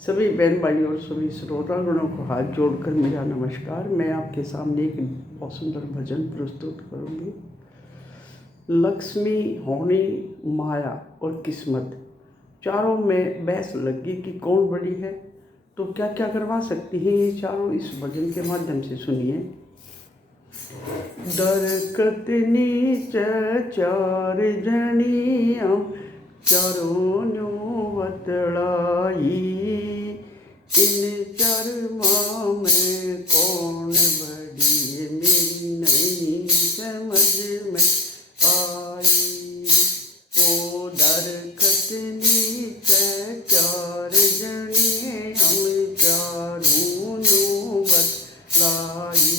सभी बहन भाइयों और सभी श्रोतागणों को हाथ जोड़कर मेरा नमस्कार। मैं आपके सामने एक बहुत सुंदर भजन प्रस्तुत करूंगी। लक्ष्मी, होनी, माया और किस्मत चारों में बहस लगी कि कौन बड़ी है, तो क्या क्या करवा सकती है ये चारों, इस भजन के माध्यम से सुनिए। दरकत नीच चार जनिया चारों न्यू बतलाई, इन चरमा में कौन बड़ी मेरी नहीं समझ में आई। ओ दरकत नीच चार जनिए हम चारों न्यू बतलाई,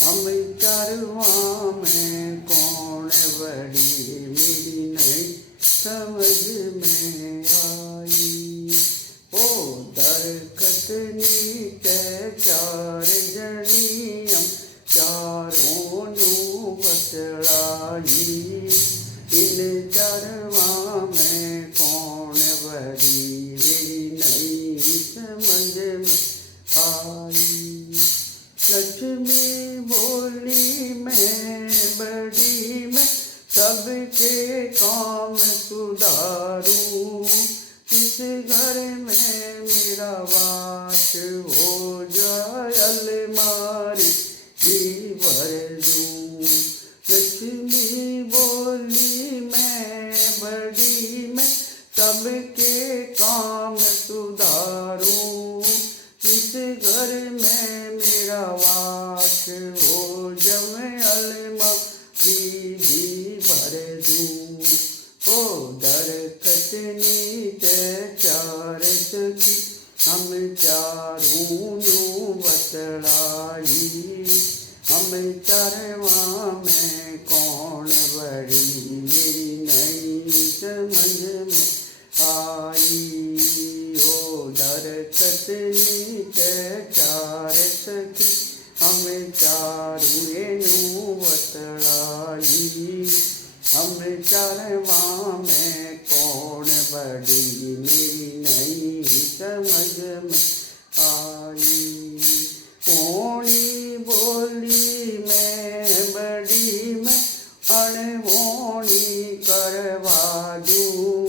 हम चरवा में कौन बड़ी मेरी नहीं समझ में आई। ओ दरकत नीच चार जनियम चारों न्यू बतलाई, इन चरवा में कौन बड़ी मेरी नहीं समझ में आई। लक्ष्मी बोली मैं बड़ी मैं सबके काम सुधारूं, इस घर में मेरा वास हो जाए अलमारी भी भर दूं। लक्ष्मी बोली मैं बड़ी मैं सबके काम सुधारूं, इस घर में मेरा वास हो जमे अलमारी भी भर दूं। ओ दरकत नीच चार सखी हम चारों न्यू बतलाई, हम चरवा में कौन बड़ी मेरी नहीं समझ में आई। ओ दरकत नीच चार सखी हम चारों न्यू बतलाई, हम चरवा में कौन बड़ी मेरी नहीं समझ में आई। होनी बोली मैं बड़ी मैं अनहोनी करवा दूं,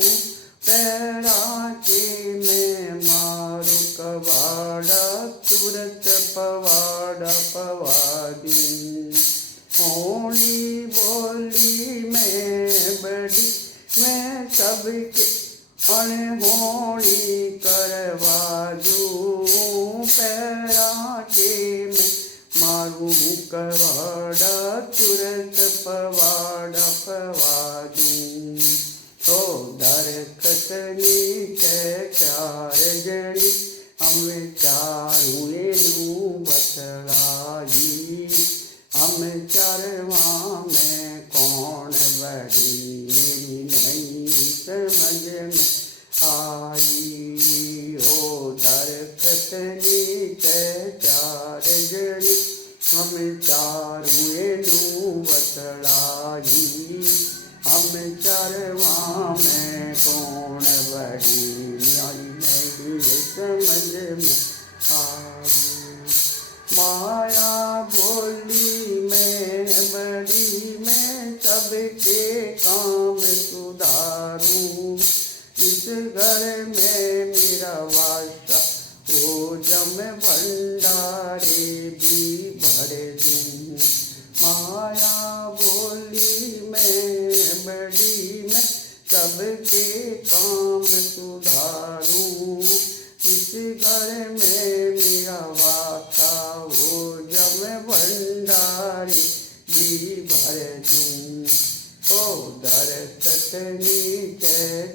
पैरा के मैं मारू कबाड़ा तुरंत पवाड़ा पवा दूं। होनी बोली मैं बड़ी मैं सबके अनहोनी करवा दूं, पैरा के मैं मारूं कबाड़ा तुरंत पवाड़ा पवा दूं। हो दरकत नीच चार जनी हम चारों न्यू बतलाई, हम चरवा में कौन बड़ी मेरी नहीं समझ में आई। ओ दरकत नीच चार जनी हम चारों न्यू बतलाई, हम चरवा में कौन बड़ी मेरी नहीं समझ में आई। माया बोली मैं बड़ी मैं सबके काम सुधारूं, इस घर में मेरा वासा हो जम भंडारे भी भर दूं। माया बोली मैं बड़ी मैं सबके काम सुधारूं, इस घर में मेरा वासा हो जम भंडारी भी भर दूं। ओ दरकत नीच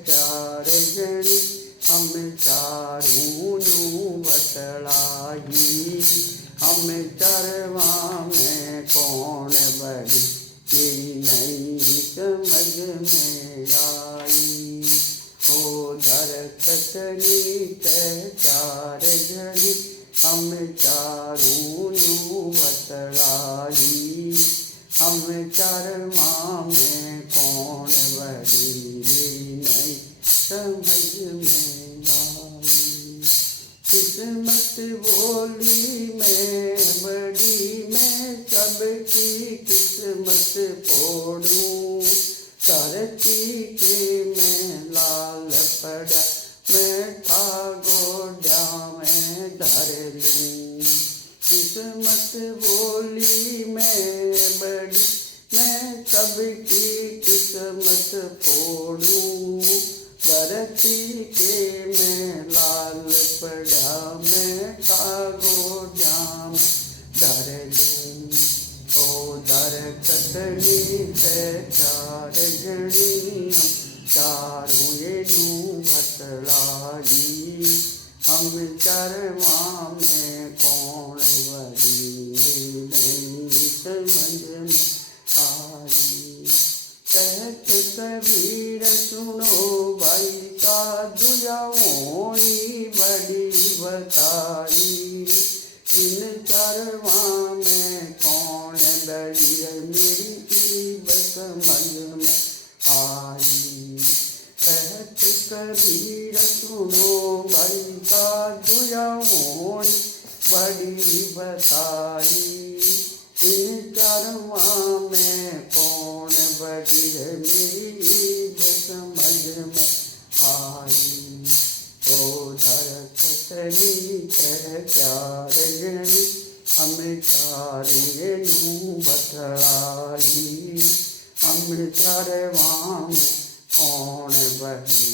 चार जनी हम चारों न्यू बतलाई, हम चरवा में कौन बड़ी मेरी नहीं समझ में आई। ओ दरकत नीच चार जनी हम चारों न्यू बतलाई, हम चरवा में कौन बड़ी मेरी नहीं समझ में आई। किस्मत बोली मैं बड़ी, मैं सबकी किस्मत फोड़ूं। धरती के मैं लाल पड़ा, मैं था गोड्या में धर लूं। किस्मत बोली मैं बड़ी, मैं सबकी किस्मत फोड़ूं। धरती के मैं लाल पड़ा, मैं था गोड्या में धर लूं। ओ दरकतनी से चार जनी, हम चारों ये नू बतलाई। हम चरवा में कौन बड़ी, नहीं समझ में आई। कहत कबीर सुनो भाई साधु होनी बड़ी बताई। इन चरवा में कौन बड़ी, मेरी समझ में आई। कहत कबीर सुनो भाई साधु होनी बड़ी बताई। इन चरवा में कौन बड़ी है, मेरी समझ में आई। ओ धरकतनी कह चार जनी, हम चारों नू बतलाई। हम चरवा में कौन बड़ी।